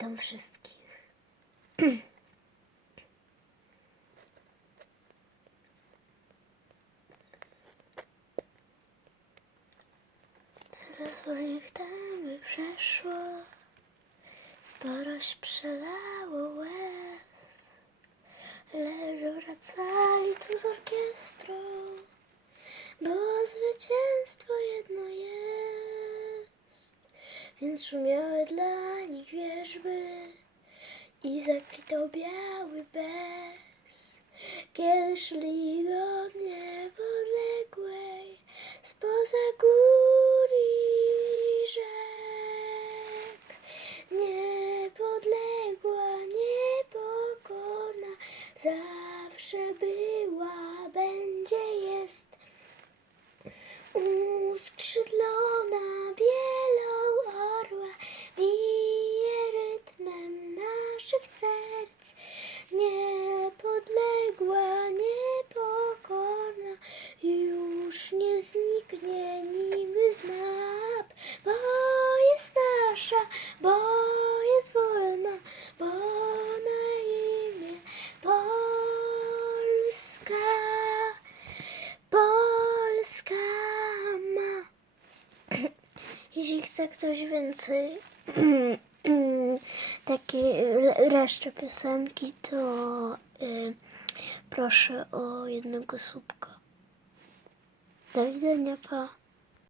Witam wszystkich. Tam by przeszło, sporoś przelało łez. Lecz wracali tu z orkiestrą, Więc szumiały dla nich wierzby i zakwitał biały bez. Kiedy szli do niepodległej spoza gór i rzek. Niepodległa, niepokorna, zawsze była, chce ktoś więcej takiej reszty piosenki, to y, proszę o jednego słupka. Do widzenia, pa.